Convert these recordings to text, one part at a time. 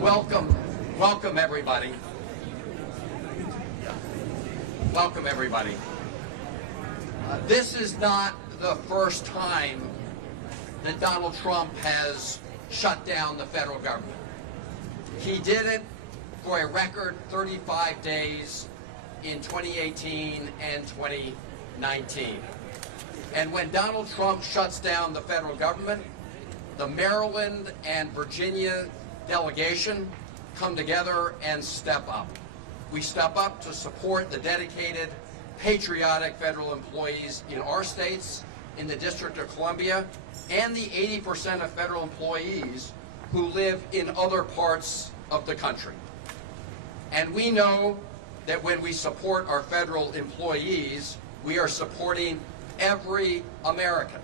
Well, welcome everybody. Welcome everybody. This is not the first time that Donald Trump has shut down the federal government. He did it for a record 35 days in 2018 and 2019. And when Donald Trump shuts down the federal government, the Maryland and Virginia delegation come together and step up. We step up to support the dedicated, patriotic federal employees in our states, in the District of Columbia, and the 80% of federal employees who live in other parts of the country. And we know that when we support our federal employees, we are supporting every American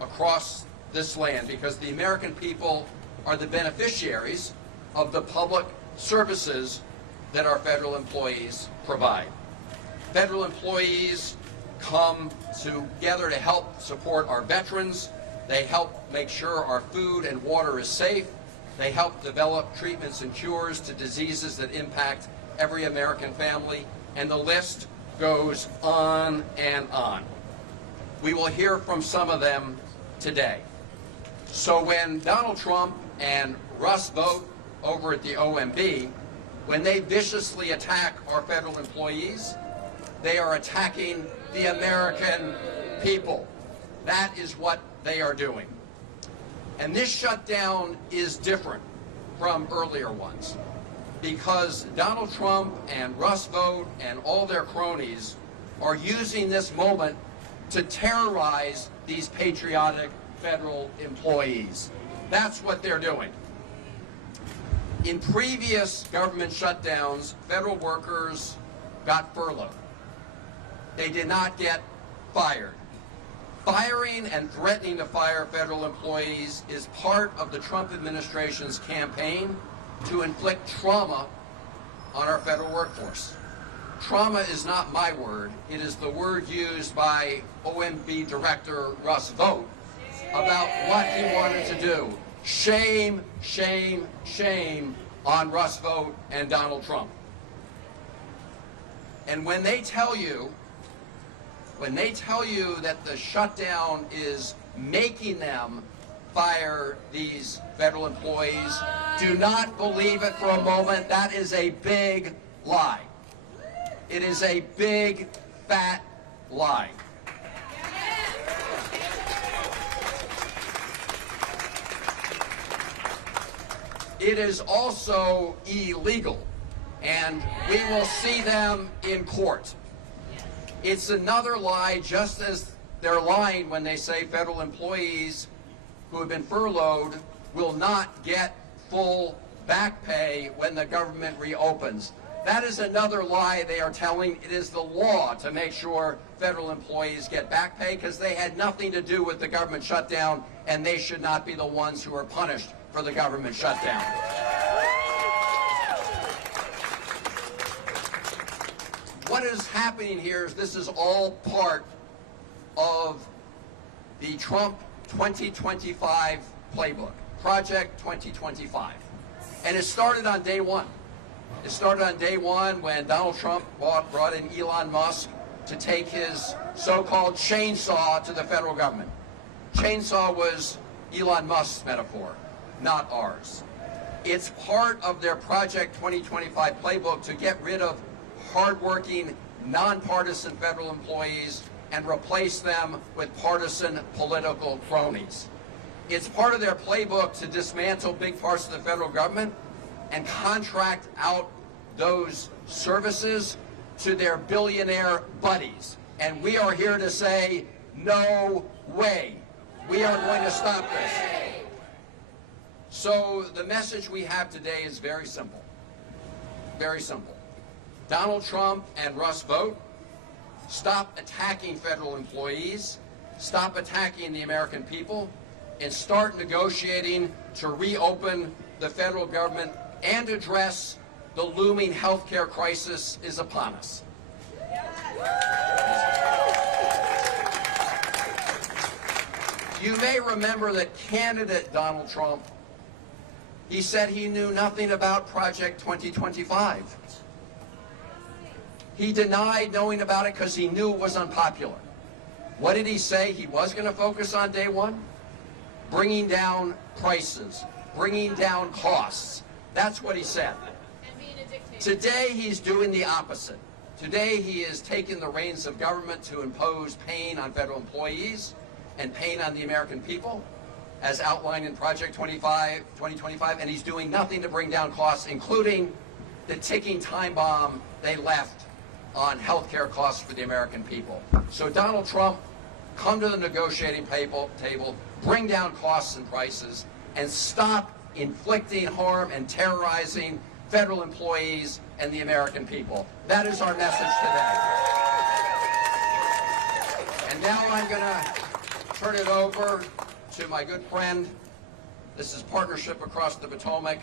across this land, because the American people are the beneficiaries of the public services that our federal employees provide. Federal employees come together to help support our veterans. They help make sure our food and water is safe. They help develop treatments and cures to diseases that impact every American family, and the list goes on and on. We will hear from some of them today. So when Donald Trump and Russ Vought over at the OMB, when they viciously attack our federal employees, they are attacking the American people. That is what they are doing. And this shutdown is different from earlier ones, because Donald Trump and Russ Vought and all their cronies are using this moment to terrorize these patriotic federal employees. That's what they're doing. In previous government shutdowns, federal workers got furloughed. They did not get fired. Firing and threatening to fire federal employees is part of the Trump administration's campaign to inflict trauma on our federal workforce. Trauma is not my word. It is the word used by OMB Director Russ Vought about what he wanted to do. Shame, shame, shame on Russ Vought and Donald Trump. And when they tell you that the shutdown is making them fire these federal employees, do not believe it for a moment. That is a big lie. It is a big, fat lie. It is also illegal, and we will see them in court. It's another lie, just as they're lying when they say federal employees who have been furloughed will not get full back pay when the government reopens. That is another lie they are telling. It is the law to make sure federal employees get back pay, because they had nothing to do with the government shutdown, and they should not be the ones who are punished for the government shutdown. What is happening here is this is all part of the Trump 2025 playbook, Project 2025. And it started on day one. It started on day one when Donald Trump brought in Elon Musk to take his so-called chainsaw to the federal government. Chainsaw was Elon Musk's metaphor, not ours. It's part of their Project 2025 playbook to get rid of hardworking, nonpartisan federal employees and replace them with partisan political cronies. It's part of their playbook to dismantle big parts of the federal government and contract out those services to their billionaire buddies. And we are here to say, no way. We are going to stop this. So the message we have today is very simple. Very simple. Donald Trump and Russ Vought, stop attacking federal employees, stop attacking the American people, and start negotiating to reopen the federal government and address the looming healthcare crisis is upon us. You may remember that candidate Donald Trump He said he knew nothing about Project 2025. He denied knowing about it because he knew it was unpopular. What did he say he was going to focus on day one? Bringing down prices, bringing down costs. That's what he said. And being a dictator. Today he's doing the opposite. Today he is taking the reins of government to impose pain on federal employees and pain on the American people, as outlined in Project 2025, and he's doing nothing to bring down costs, including the ticking time bomb they left on health care costs for the American people. So Donald Trump, come to the negotiating table, bring down costs and prices, and stop inflicting harm and terrorizing federal employees and the American people. That is our message today. And now I'm going to turn it over to my good friend. This is Partnership Across the Potomac.